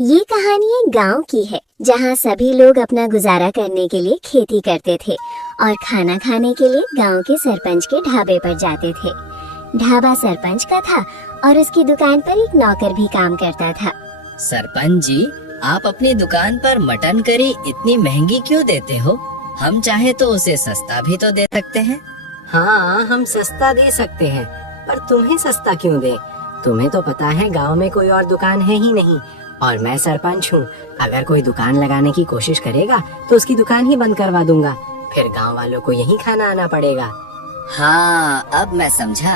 ये कहानी एक गांव की है जहां सभी लोग अपना गुजारा करने के लिए खेती करते थे और खाना खाने के लिए गांव के सरपंच के ढाबे पर जाते थे। ढाबा सरपंच का था और उसकी दुकान पर एक नौकर भी काम करता था। सरपंच जी, आप अपनी दुकान पर मटन करी इतनी महंगी क्यों देते हो? हम चाहे तो उसे सस्ता भी तो दे सकते हैं। हाँ, हम सस्ता दे सकते हैं, पर तुम्हें सस्ता क्यों दे? तुम्हें तो पता है गांव में कोई और दुकान है ही नहीं और मैं सरपंच हूँ। अगर कोई दुकान लगाने की कोशिश करेगा तो उसकी दुकान ही बंद करवा दूंगा, फिर गांव वालों को यहीं खाना आना पड़ेगा। हाँ, अब मैं समझा।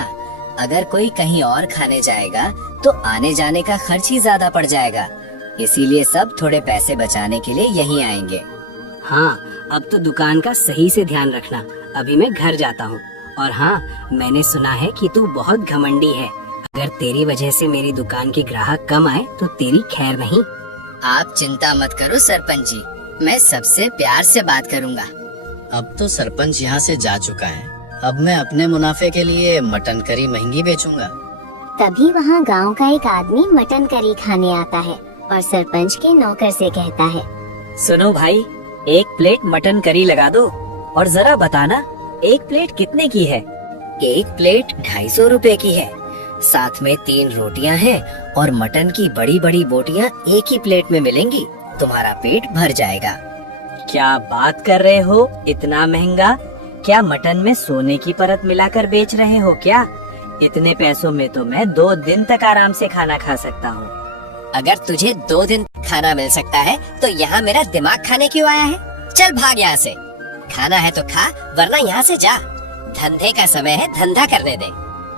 अगर कोई कहीं और खाने जाएगा तो आने जाने का खर्च ही ज्यादा पड़ जाएगा, इसीलिए सब थोड़े पैसे बचाने के लिए यहीं आएंगे। हाँ, अब तो दुकान का सही से ध्यान रखना। अभी मैं घर जाता हूँ। और हाँ, मैंने सुना है कि तू बहुत घमंडी है। अगर तेरी वजह से मेरी दुकान के ग्राहक कम आए तो तेरी खैर नहीं। आप चिंता मत करो सरपंच जी, मैं सबसे प्यार से बात करूँगा। अब तो सरपंच यहाँ से जा चुका है। अब मैं अपने मुनाफे के लिए मटन करी महंगी बेचूंगा। तभी वहाँ गांव का एक आदमी मटन करी खाने आता है और सरपंच के नौकर से कहता है, सुनो भाई, एक प्लेट मटन करी लगा दो और जरा बताना एक प्लेट कितने की है? एक प्लेट 250 रुपए की है, साथ में 3 रोटियां हैं और मटन की बड़ी बड़ी बोटियां एक ही प्लेट में मिलेंगी। तुम्हारा पेट भर जाएगा। क्या बात कर रहे हो? इतना महंगा? क्या मटन में सोने की परत मिलाकर बेच रहे हो क्या? इतने पैसों में तो मैं 2 दिन तक आराम से खाना खा सकता हूँ। अगर तुझे 2 दिन खाना मिल सकता है तो यहाँ मेरा दिमाग खाने क्यों आया है? चल भाग यहाँ से। खाना है तो खा, वरना यहाँ से जा। धंधे का समय है, धंधा करने दे।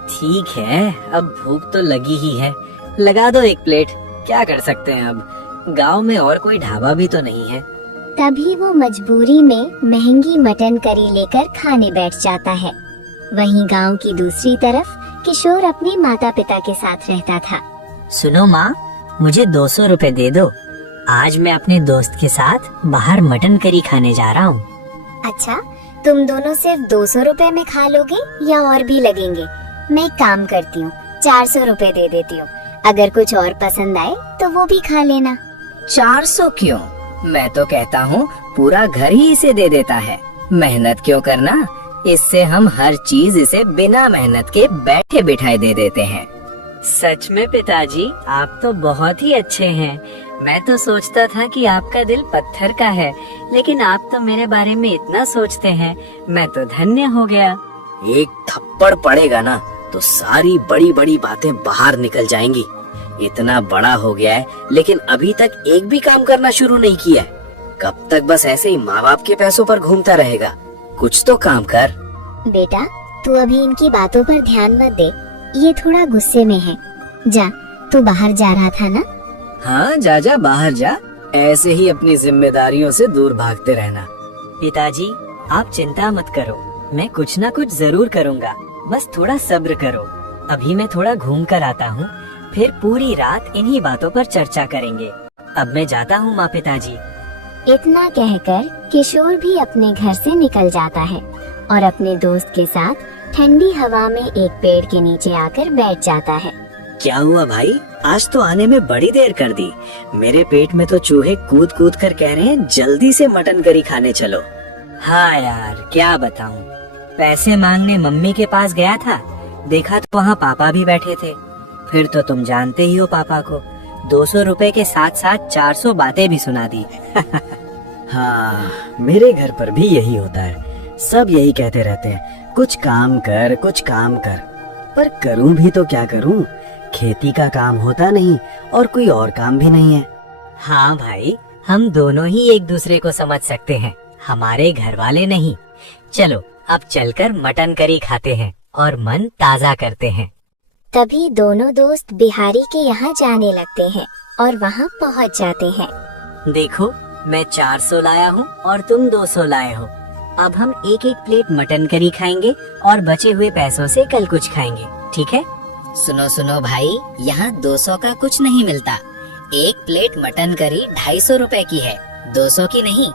ठीक है, अब भूख तो लगी ही है, लगा दो एक प्लेट। क्या कर सकते हैं अब, गांव में और कोई ढाबा भी तो नहीं है। तभी वो मजबूरी में महंगी मटन करी लेकर खाने बैठ जाता है। वहीं गांव की दूसरी तरफ किशोर अपने माता पिता के साथ रहता था। सुनो माँ, मुझे 200 रुपए दे दो। आज मैं अपने दोस्त के साथ बाहर मटन करी खाने जा रहा हूँ। अच्छा, तुम दोनों सिर्फ 200 रुपए में खा लोगे या और भी लगेंगे? मैं एक काम करती हूँ, 400 रुपए दे देती हूँ। अगर कुछ और पसंद आए तो वो भी खा लेना। 400 क्यों? मैं तो कहता हूँ पूरा घर ही इसे दे देता है। मेहनत क्यों करना? इससे हम हर चीज इसे बिना मेहनत के बैठे बिठाए दे देते हैं। सच में पिताजी, आप तो बहुत ही अच्छे हैं। मैं तो सोचता था कि आपका दिल पत्थर का है, लेकिन आप तो मेरे बारे में इतना सोचते हैं। मैं तो धन्य हो गया। एक थप्पड़ पड़ेगा ना तो सारी बड़ी बड़ी बातें बाहर निकल जाएंगी। इतना बड़ा हो गया है लेकिन अभी तक एक भी काम करना शुरू नहीं किया है। कब तक बस ऐसे ही माँ बाप के पैसों पर घूमता रहेगा? कुछ तो काम कर। बेटा, तू अभी इनकी बातों पर ध्यान मत दे, ये थोड़ा गुस्से में है। जा, तू बाहर जा रहा था ना? हाँ, जा बाहर जा। ऐसे ही अपनी जिम्मेदारियों से दूर भागते रहना। पिताजी, आप चिंता मत करो, मैं कुछ ना कुछ जरूर करूँगा। बस थोड़ा सब्र करो। अभी मैं थोड़ा घूम कर आता हूँ, फिर पूरी रात इन्हीं बातों पर चर्चा करेंगे। अब मैं जाता हूँ माँ पिताजी। इतना कहकर किशोर भी अपने घर से निकल जाता है और अपने दोस्त के साथ ठंडी हवा में एक पेड़ के नीचे आकर बैठ जाता है। क्या हुआ भाई, आज तो आने में बड़ी देर कर दी। मेरे पेट में तो चूहे कूद कूद कर कह रहे हैं जल्दी से मटन करी खाने चलो। हाँ यार, क्या बताऊँ, पैसे मांगने मम्मी के पास गया था, देखा तो वहाँ पापा भी बैठे थे। फिर तो तुम जानते ही हो पापा को, 200 रुपए के साथ साथ 400 बातें भी सुना दी। हाँ, मेरे घर पर भी यही होता है। सब यही कहते रहते हैं, कुछ काम कर, कुछ काम कर। पर करूं भी तो क्या करूं? खेती का काम होता नहीं और कोई और काम भी नहीं है। हाँ भाई, हम दोनों ही एक दूसरे को समझ सकते हैं, हमारे घर वाले नहीं। चलो अब चलकर मटन करी खाते हैं और मन ताजा करते हैं। तभी दोनों दोस्त बिहारी के यहाँ जाने लगते हैं और वहाँ पहुँच जाते हैं। देखो, मैं 400 लाया हूँ और तुम 200 लाए हो। अब हम एक एक प्लेट मटन करी खाएंगे और बचे हुए पैसों से कल कुछ खाएंगे, ठीक है? सुनो सुनो भाई, यहाँ 200 का कुछ नहीं मिलता। एक प्लेट मटन करी 250 रुपए की है, 200 की नहीं।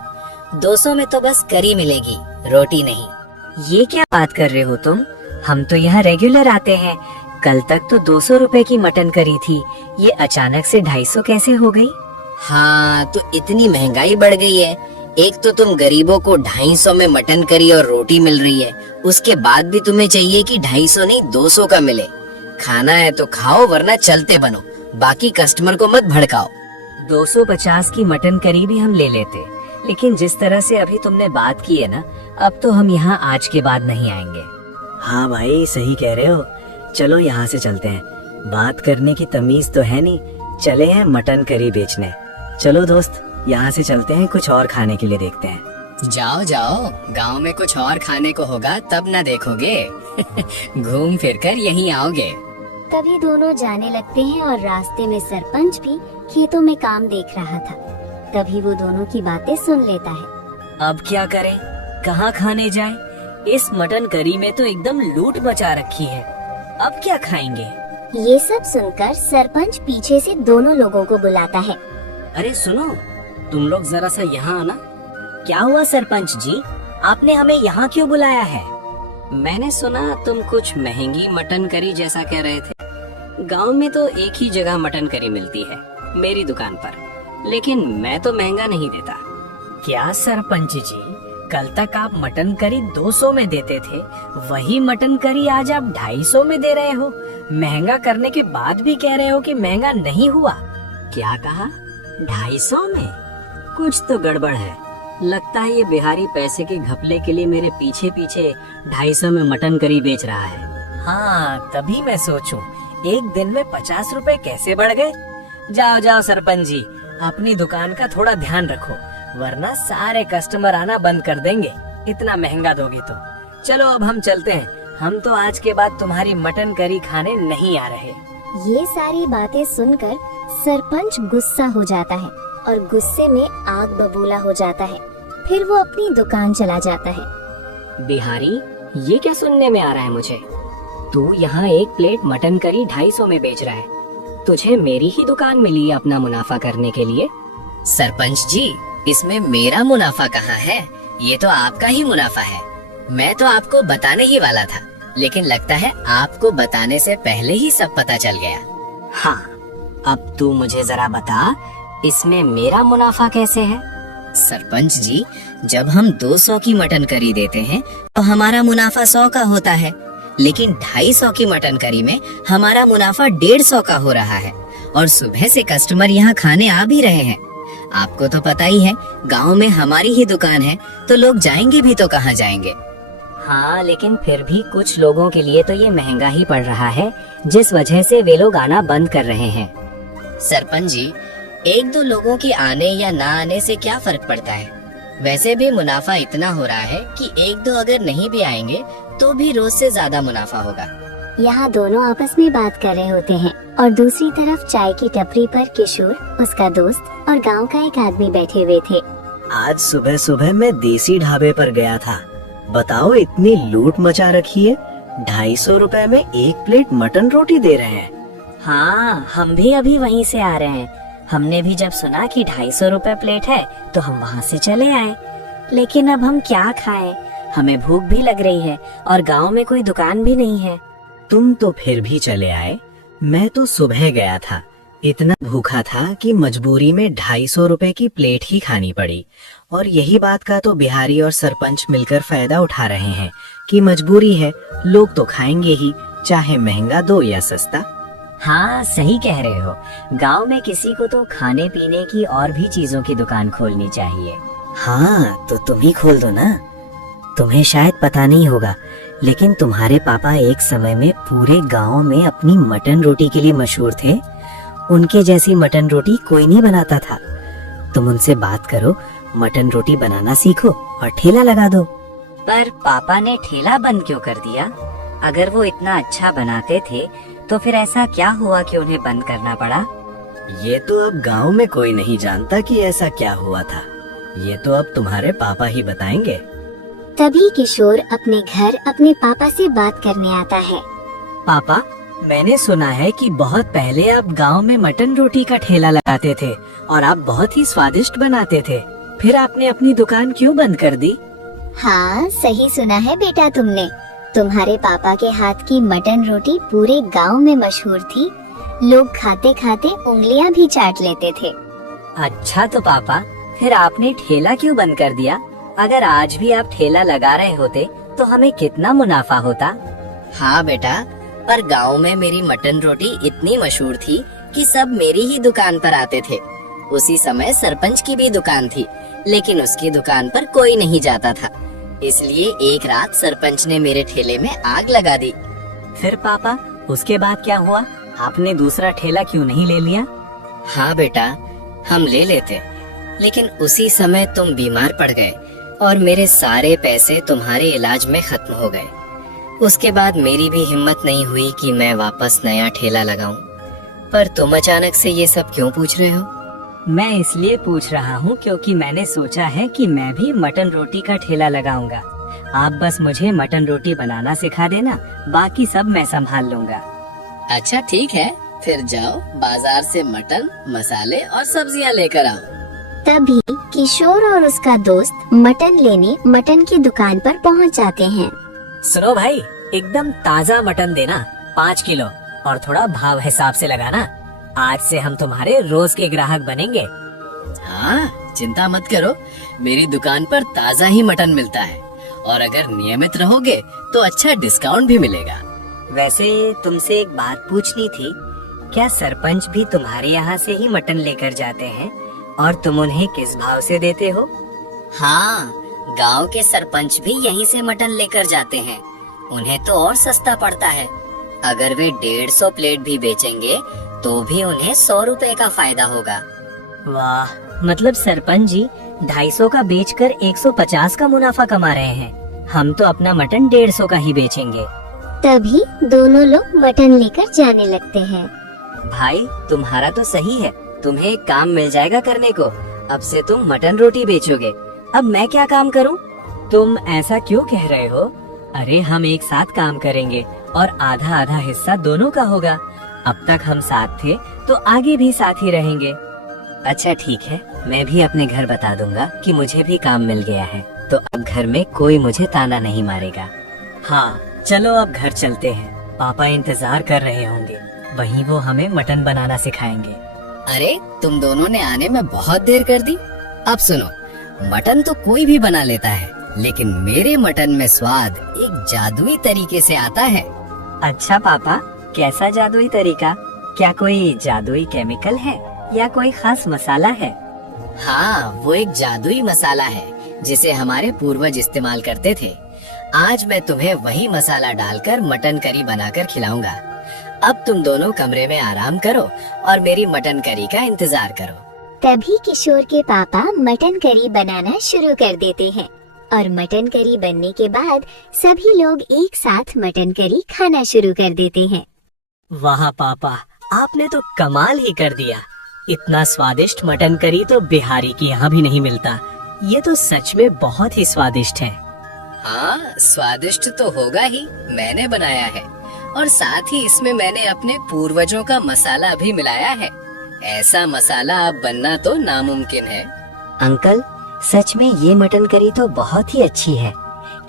200 में तो बस करी मिलेगी, रोटी नहीं। ये क्या बात कर रहे हो तुम? हम तो यहाँ रेगुलर आते हैं। कल तक तो 200 रुपए की मटन करी थी, ये अचानक से 250 कैसे हो गई? हाँ, तो इतनी महंगाई बढ़ गई है। एक तो तुम गरीबों को 250 में मटन करी और रोटी मिल रही है, उसके बाद भी तुम्हें चाहिए कि 250 नहीं 200 का मिले। खाना है तो खाओ, वरना चलते बनो, बाकी कस्टमर को मत भड़काओ। 250 की मटन करी भी हम ले लेते, लेकिन जिस तरह से अभी तुमने बात की है ना, अब तो हम यहाँ आज के बाद नहीं आएंगे। हाँ भाई, सही कह रहे हो। चलो यहाँ से चलते हैं, बात करने की तमीज तो है नहीं, चले हैं मटन करी बेचने। चलो दोस्त, यहाँ से चलते हैं, कुछ और खाने के लिए देखते हैं। जाओ जाओ, गांव में कुछ और खाने को होगा तब ना देखोगे। घूम फिर कर यहीं आओगे। तभी दोनों जाने लगते हैं और रास्ते में सरपंच भी खेतों में काम देख रहा था। तभी वो दोनों की बातें सुन लेता है। अब क्या करें, कहाँ खाने जाएं? इस मटन करी में तो एकदम लूट मचा रखी है, अब क्या खाएंगे? ये सब सुनकर सरपंच पीछे से दोनों लोगों को बुलाता है। अरे सुनो, तुम लोग जरा सा यहाँ आना। क्या हुआ सरपंच जी, आपने हमें यहाँ क्यों बुलाया है? मैंने सुना तुम कुछ महंगी मटन करी जैसा कह रहे थे। गांव में तो एक ही जगह मटन करी मिलती है, मेरी दुकान पर, लेकिन मैं तो महंगा नहीं देता। क्या सरपंच जी, कल तक आप मटन करी 200 में देते थे, वही मटन करी आज आप 250 में दे रहे हो। महंगा करने के बाद भी कह रहे हो कि महंगा नहीं हुआ। क्या कहा, 250 में? कुछ तो गड़बड़ है। लगता है ये बिहारी पैसे के घपले के लिए मेरे पीछे पीछे 250 में मटन करी बेच रहा है। हाँ, तभी मैं सोचूं, एक दिन में 50 रुपए कैसे बढ़ गए। जाओ जाओ सरपंच जी, अपनी दुकान का थोड़ा ध्यान रखो, वरना सारे कस्टमर आना बंद कर देंगे, इतना महंगा दोगे तो। चलो अब हम चलते हैं, हम तो आज के बाद तुम्हारी मटन करी खाने नहीं आ रहे। ये सारी बातें सुनकर सरपंच गुस्सा हो जाता है और गुस्से में आग बबूला हो जाता है। फिर वो अपनी दुकान चला जाता है। बिहारी, ये क्या सुनने में आ रहा है मुझे? तू यहाँ एक प्लेट मटन करी 250 में बेच रहा है, तुझे मेरी ही दुकान मिली है अपना मुनाफा करने के लिए? सरपंच जी, इसमें मेरा मुनाफा कहाँ है, ये तो आपका ही मुनाफा है। मैं तो आपको बताने ही वाला था, लेकिन लगता है आपको बताने से पहले ही सब पता चल गया। हाँ, अब तू मुझे जरा बता, इसमें मेरा मुनाफा कैसे है? सरपंच जी, जब हम 200 की मटन करी देते हैं तो हमारा मुनाफा 100 का होता है, लेकिन 250 की मटन करी में हमारा मुनाफा 150 का हो रहा है, और सुबह से कस्टमर यहाँ खाने आ भी रहे हैं। आपको तो पता ही है, गांव में हमारी ही दुकान है, तो लोग जाएंगे भी तो कहाँ जाएंगे। हाँ, लेकिन फिर भी कुछ लोगों के लिए तो ये महंगा ही पड़ रहा है, जिस वजह से वे लोग आना बंद कर रहे हैं। सरपंच जी, एक दो लोगों के आने या ना आने से क्या फर्क पड़ता है। वैसे भी मुनाफा इतना हो रहा है कि एक दो अगर नहीं भी आएंगे तो भी रोज से ज्यादा मुनाफा होगा। यहाँ दोनों आपस में बात कर रहे होते हैं और दूसरी तरफ चाय की टपरी पर किशोर, उसका दोस्त और गांव का एक आदमी बैठे हुए थे। आज सुबह सुबह मैं देसी ढाबे पर गया था, बताओ इतनी लूट मचा रखी है। 250 रुपए में एक प्लेट मटन रोटी दे रहे हैं। हाँ, हम भी अभी वहीं से आ रहे हैं। हमने भी जब सुना कि 250 रुपए प्लेट है तो हम वहाँ से चले आए, लेकिन अब हम क्या खाएं? हमें भूख भी लग रही है और गांव में कोई दुकान भी नहीं है। तुम तो फिर भी चले आए, मैं तो सुबह गया था, इतना भूखा था कि मजबूरी में 250 रुपए की प्लेट ही खानी पड़ी। और यही बात का तो बिहारी और सरपंच मिलकर फायदा उठा रहे हैं कि मजबूरी है, लोग तो खाएंगे ही, चाहे महंगा दो या सस्ता। हाँ, सही कह रहे हो। गांव में किसी को तो खाने पीने की और भी चीजों की दुकान खोलनी चाहिए। हाँ, तो तुम ही खोल दो ना। तुम्हें शायद पता नहीं होगा, लेकिन तुम्हारे पापा एक समय में पूरे गांव में अपनी मटन रोटी के लिए मशहूर थे। उनके जैसी मटन रोटी कोई नहीं बनाता था। तुम उनसे बात करो, मटन रोटी बनाना सीखो और ठेला लगा दो। पर पापा ने ठेला बंद क्यों कर दिया? अगर वो इतना अच्छा बनाते थे तो फिर ऐसा क्या हुआ कि उन्हें बंद करना पड़ा? ये तो अब गांव में कोई नहीं जानता कि ऐसा क्या हुआ था। ये तो अब तुम्हारे पापा ही बताएंगे। तभी किशोर अपने घर अपने पापा से बात करने आता है। पापा, मैंने सुना है कि बहुत पहले आप गांव में मटन रोटी का ठेला लगाते थे और आप बहुत ही स्वादिष्ट बनाते थे। फिर आपने अपनी दुकान क्यों बंद कर दी? हाँ, सही सुना है बेटा तुमने। तुम्हारे पापा के हाथ की मटन रोटी पूरे गांव में मशहूर थी। लोग खाते खाते उंगलियां भी चाट लेते थे। अच्छा तो पापा, फिर आपने ठेला क्यों बंद कर दिया? अगर आज भी आप ठेला लगा रहे होते तो हमें कितना मुनाफा होता। हाँ बेटा, पर गांव में मेरी मटन रोटी इतनी मशहूर थी कि सब मेरी ही दुकान पर आते थे। उसी समय सरपंच की भी दुकान थी, लेकिन उसकी दुकान पर कोई नहीं जाता था। इसलिए एक रात सरपंच ने मेरे ठेले में आग लगा दी। फिर पापा, उसके बाद क्या हुआ? आपने दूसरा ठेला क्यों नहीं ले लिया? हाँ बेटा, हम ले लेते, लेकिन उसी समय तुम बीमार पड़ गए और मेरे सारे पैसे तुम्हारे इलाज में खत्म हो गए। उसके बाद मेरी भी हिम्मत नहीं हुई कि मैं वापस नया ठेला लगाऊं। पर तुम अचानक से ये सब क्यों पूछ रहे हो? मैं इसलिए पूछ रहा हूँ क्योंकि मैंने सोचा है कि मैं भी मटन रोटी का ठेला लगाऊंगा। आप बस मुझे मटन रोटी बनाना सिखा देना, बाकी सब मैं संभाल लूंगा। अच्छा ठीक है, फिर जाओ बाजार से मटन, मसाले और सब्जियां लेकर आओ। तभी किशोर और उसका दोस्त मटन लेने मटन की दुकान पर पहुंच जाते हैं। सुनो भाई, एकदम ताजा मटन देना, 5 किलो, और थोड़ा भाव हिसाब से लगाना। आज से हम तुम्हारे रोज के ग्राहक बनेंगे। हाँ, चिंता मत करो, मेरी दुकान पर ताजा ही मटन मिलता है और अगर नियमित रहोगे तो अच्छा डिस्काउंट भी मिलेगा। वैसे तुमसे एक बात पूछनी थी, क्या सरपंच भी तुम्हारे यहाँ से ही मटन लेकर जाते हैं और तुम उन्हें किस भाव से देते हो? हाँ, गांव के सरपंच भी यहीं से मटन लेकर जाते हैं। उन्हें तो और सस्ता पड़ता है। अगर वे 150 प्लेट भी बेचेंगे तो भी उन्हें 100 रुपए का फायदा होगा। वाह, मतलब सरपंच जी 250 का बेचकर 150 का मुनाफा कमा रहे हैं। हम तो अपना मटन 150 का ही बेचेंगे। तभी दोनों लोग मटन लेकर जाने लगते हैं। भाई, तुम्हारा तो सही है, तुम्हें एक काम मिल जाएगा करने को। अब से तुम मटन रोटी बेचोगे। अब मैं क्या काम करूं? तुम ऐसा क्यों कह रहे हो? अरे हम एक साथ काम करेंगे और आधा आधा हिस्सा दोनों का होगा। अब तक हम साथ थे तो आगे भी साथ ही रहेंगे। अच्छा ठीक है, मैं भी अपने घर बता दूंगा कि मुझे भी काम मिल गया है, तो अब घर में कोई मुझे ताना नहीं मारेगा। हाँ, चलो अब घर चलते हैं। पापा इंतजार कर रहे होंगे, वहीं वो हमें मटन बनाना सिखाएंगे। अरे, तुम दोनों ने आने में बहुत देर कर दी। अब सुनो, मटन तो कोई भी बना लेता है, लेकिन मेरे मटन में स्वाद एक जादुई तरीके से आता है। अच्छा पापा, कैसा जादुई तरीका? क्या कोई जादुई केमिकल है या कोई खास मसाला है? हाँ, वो एक जादुई मसाला है जिसे हमारे पूर्वज इस्तेमाल करते थे। आज मैं तुम्हें वही मसाला डालकर मटन करी बनाकर खिलाऊंगा। अब तुम दोनों कमरे में आराम करो और मेरी मटन करी का इंतजार करो। तभी किशोर के पापा मटन करी बनाना शुरू कर देते हैं और मटन करी बनने के बाद सभी लोग एक साथ मटन करी खाना शुरू कर देते हैं। वाह पापा, आपने तो कमाल ही कर दिया। इतना स्वादिष्ट मटन करी तो बिहारी के यहाँ भी नहीं मिलता। ये तो सच में बहुत ही स्वादिष्ट है। हाँ, स्वादिष्ट तो होगा ही, मैंने बनाया है और साथ ही इसमें मैंने अपने पूर्वजों का मसाला भी मिलाया है। ऐसा मसाला अब बनना तो नामुमकिन है। अंकल, सच में ये मटन करी तो बहुत ही अच्छी है।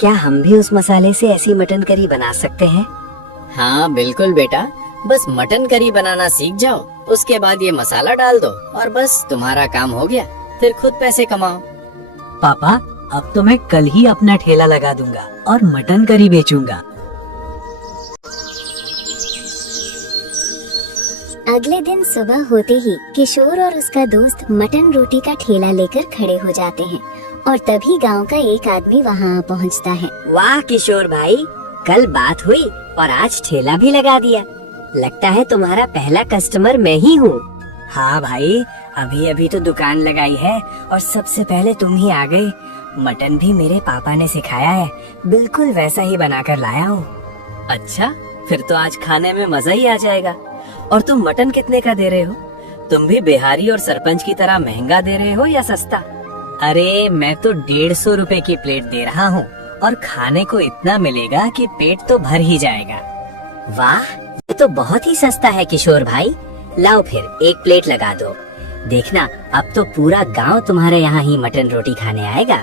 क्या हम भी उस मसाले से ऐसी मटन करी बना सकते हैं? हाँ बिल्कुल बेटा, बस मटन करी बनाना सीख जाओ, उसके बाद ये मसाला डाल दो और बस तुम्हारा काम हो गया। फिर खुद पैसे कमाओ। पापा, अब तो मैं कल ही अपना ठेला लगा दूंगा और मटन करी बेचूंगा। अगले दिन सुबह होते ही किशोर और उसका दोस्त मटन रोटी का ठेला लेकर खड़े हो जाते हैं और तभी गांव का एक आदमी वहां पहुंचता है। वाह किशोर भाई, कल बात हुई और आज ठेला भी लगा दिया। लगता है तुम्हारा पहला कस्टमर मैं ही हूँ। हाँ भाई, अभी अभी तो दुकान लगाई है और सबसे पहले तुम ही आ गए। मटन भी मेरे पापा ने सिखाया है, बिल्कुल वैसा ही बनाकर लाया हूँ। अच्छा, फिर तो आज खाने में मजा ही आ जाएगा। और तुम मटन कितने का दे रहे हो? तुम भी बिहारी और सरपंच की तरह महंगा दे रहे हो या सस्ता? अरे मैं तो 150 रुपए की प्लेट दे रहा हूँ और खाने को इतना मिलेगा कि पेट तो भर ही जाएगा। वाह, ये तो बहुत ही सस्ता है किशोर भाई। लाओ फिर एक प्लेट लगा दो। देखना, अब तो पूरा गांव तुम्हारे यहाँ ही मटन रोटी खाने आएगा।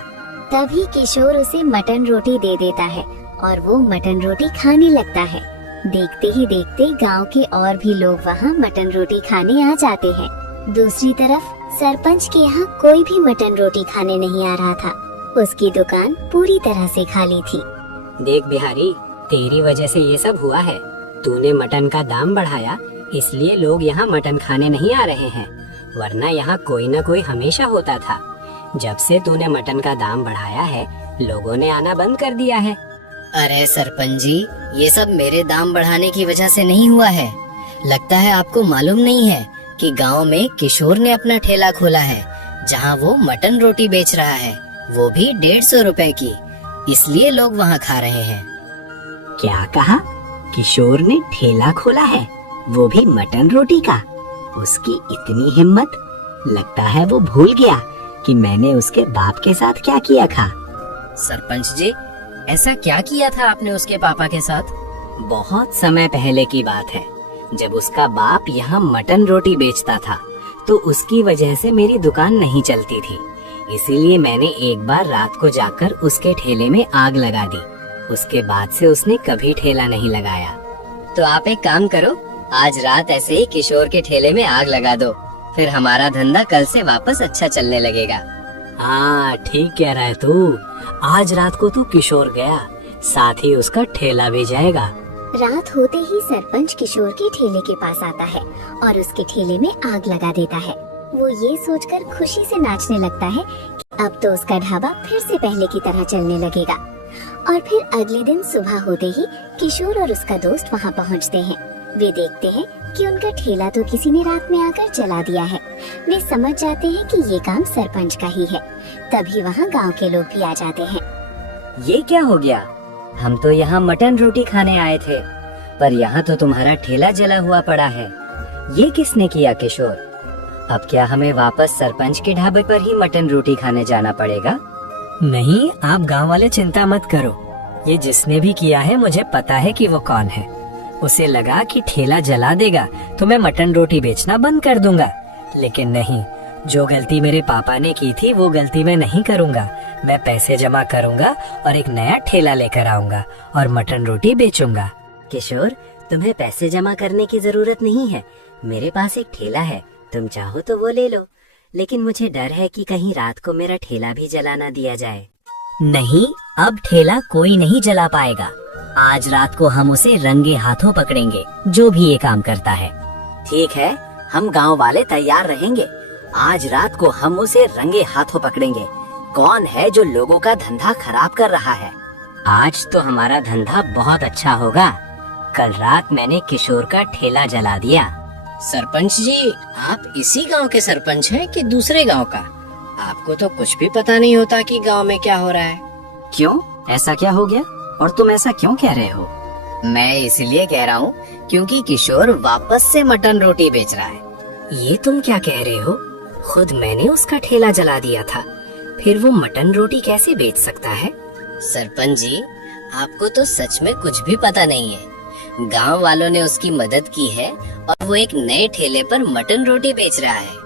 तभी किशोर उसे मटन रोटी दे देता है और वो मटन रोटी खाने लगता है। देखते ही देखते गांव के और भी लोग वहां मटन रोटी खाने आ जाते हैं। दूसरी तरफ सरपंच के यहाँ कोई भी मटन रोटी खाने नहीं आ रहा था। उसकी दुकान पूरी तरह से खाली थी। देख बिहारी, तेरी वजह से ये सब हुआ है। तूने मटन का दाम बढ़ाया, इसलिए लोग यहाँ मटन खाने नहीं आ रहे हैं, वरना यहाँ कोई न कोई हमेशा होता था। जब से तूने मटन का दाम बढ़ाया है, लोगों ने आना बंद कर दिया है। अरे सरपंच जी, ये सब मेरे दाम बढ़ाने की वजह से नहीं हुआ है। लगता है आपको मालूम नहीं है कि गांव में किशोर ने अपना ठेला खोला है, जहां वो मटन रोटी बेच रहा है, वो भी 150 रुपए की। इसलिए लोग वहां खा रहे हैं। क्या कहा? किशोर ने ठेला खोला है, वो भी मटन रोटी का? उसकी इतनी हिम्मत! लगता है वो भूल गया कि मैंने उसके बाप के साथ क्या किया था। सरपंच जी, ऐसा क्या किया था आपने उसके पापा के साथ? बहुत समय पहले की बात है, जब उसका बाप यहाँ मटन रोटी बेचता था, तो उसकी वजह से मेरी दुकान नहीं चलती थी। इसीलिए मैंने एक बार रात को जाकर उसके ठेले में आग लगा दी। उसके बाद से उसने कभी ठेला नहीं लगाया। तो आप एक काम करो, आज रात ऐसे ही किशोर के ठेले में आग लगा दो, फिर हमारा धंधा कल से वापस अच्छा चलने लगेगा। हाँ, ठीक कह रहा है तू। आज रात को तू किशोर गया, साथ ही उसका ठेला भी जाएगा। रात होते ही सरपंच किशोर के ठेले के पास आता है और उसके ठेले में आग लगा देता है। वो ये सोचकर खुशी से नाचने लगता है कि अब तो उसका ढाबा फिर से पहले की तरह चलने लगेगा। और फिर अगले दिन सुबह होते ही किशोर और उसका दोस्त वहाँ पहुँचते हैं। वे देखते हैं कि उनका ठेला तो किसी ने रात में आकर जला दिया है। वे समझ जाते हैं कि ये काम सरपंच का ही है। तभी वहाँ गांव के लोग भी आ जाते हैं। ये क्या हो गया? हम तो यहाँ मटन रोटी खाने आए थे, पर यहाँ तो तुम्हारा ठेला जला हुआ पड़ा है। ये किसने किया किशोर? अब क्या हमें वापस सरपंच के ढाबे पर ही मटन रोटी खाने जाना पड़ेगा? नहीं, आप गांव वाले चिंता मत करो। ये जिसने भी किया है, मुझे पता है कि वो कौन है। उसे लगा कि ठेला जला देगा तो मैं मटन रोटी बेचना बंद कर दूंगा, लेकिन नहीं, जो गलती मेरे पापा ने की थी वो गलती मैं नहीं करूंगा। मैं पैसे जमा करूंगा और एक नया ठेला लेकर आऊंगा और मटन रोटी बेचूंगा। किशोर, तुम्हें पैसे जमा करने की जरूरत नहीं है। मेरे पास एक ठेला है, तुम चाहो तो वो ले लो। लेकिन मुझे डर है कि कहीं रात को मेरा ठेला भी जला ना दिया जाए। नहीं, अब ठेला कोई नहीं जला पाएगा। आज रात को हम उसे रंगे हाथों पकड़ेंगे, जो भी ये काम करता है। ठीक है, हम गांव वाले तैयार रहेंगे। आज रात को हम उसे रंगे हाथों पकड़ेंगे। कौन है जो लोगों का धंधा खराब कर रहा है? आज तो हमारा धंधा बहुत अच्छा होगा। कल रात मैंने किशोर का ठेला जला दिया। सरपंच जी, आप इसी गांव के सरपंच हैं कि दूसरे गांव का? आपको तो कुछ भी पता नहीं होता कि गांव में क्या हो रहा है। क्यों, ऐसा क्या हो गया और तुम ऐसा क्यों कह रहे हो? मैं इसलिए कह रहा हूँ क्योंकि किशोर वापस से मटन रोटी बेच रहा है। ये तुम क्या कह रहे हो? खुद मैंने उसका ठेला जला दिया था, फिर वो मटन रोटी कैसे बेच सकता है? सरपंच जी, आपको तो सच में कुछ भी पता नहीं है। गांव वालों ने उसकी मदद की है और वो एक नए ठेले पर मटन रोटी बेच रहा है।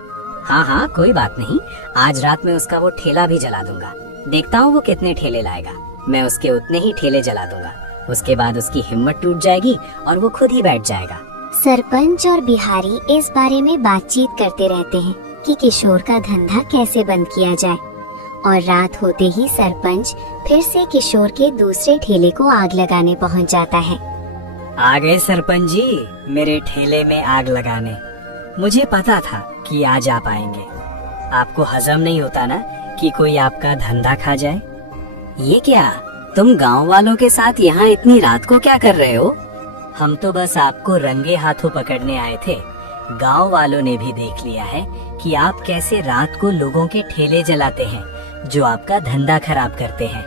हाँ हाँ, कोई बात नहीं। आज रात में उसका वो ठेला भी जला दूंगा। देखता हूँ वो कितने ठेले लाएगा। मैं उसके उतने ही ठेले जला दूंगा। उसके बाद उसकी हिम्मत टूट जाएगी और वो खुद ही बैठ जाएगा। सरपंच और बिहारी इस बारे में बातचीत करते रहते हैं कि किशोर का धंधा कैसे बंद किया जाए। और रात होते ही सरपंच फिर से किशोर के दूसरे ठेले को आग लगाने पहुंच जाता है। आ गए सरपंच जी मेरे ठेले में आग लगाने। मुझे पता था कि आज आप आएंगे। आपको हजम नहीं होता ना कि कोई आपका धंधा खा जाए। ये क्या, तुम गांव वालों के साथ यहाँ इतनी रात को क्या कर रहे हो? हम तो बस आपको रंगे हाथों पकड़ने आए थे। गांव वालों ने भी देख लिया है कि आप कैसे रात को लोगों के ठेले जलाते हैं, जो आपका धंधा खराब करते हैं।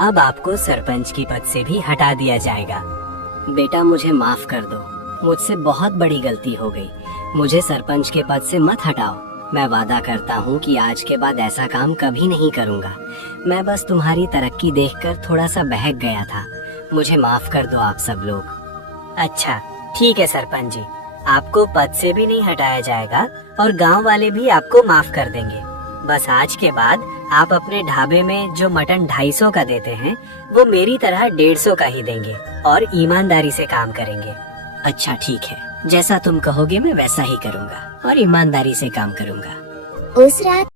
अब आपको सरपंच की पद से भी हटा दिया जाएगा। बेटा, मुझे माफ कर दो, मुझसे बहुत बड़ी गलती हो गई। मुझे सरपंच के पद से मत हटाओ। मैं वादा करता हूँ कि आज के बाद ऐसा काम कभी नहीं करूँगा। मैं बस तुम्हारी तरक्की देखकर थोड़ा सा बहक गया था। मुझे माफ कर दो आप सब लोग। अच्छा, ठीक है सरपंच जी, आपको पद से भी नहीं हटाया जाएगा और गांव वाले भी आपको माफ कर देंगे। बस आज के बाद आप अपने ढाबे में जो मटन 250 का देते हैं, वो मेरी तरह 150 का ही देंगे और ईमानदारी से काम करेंगे। अच्छा ठीक है, जैसा तुम कहोगे मैं वैसा ही करूँगा और ईमानदारी से काम करूँगा। उस रात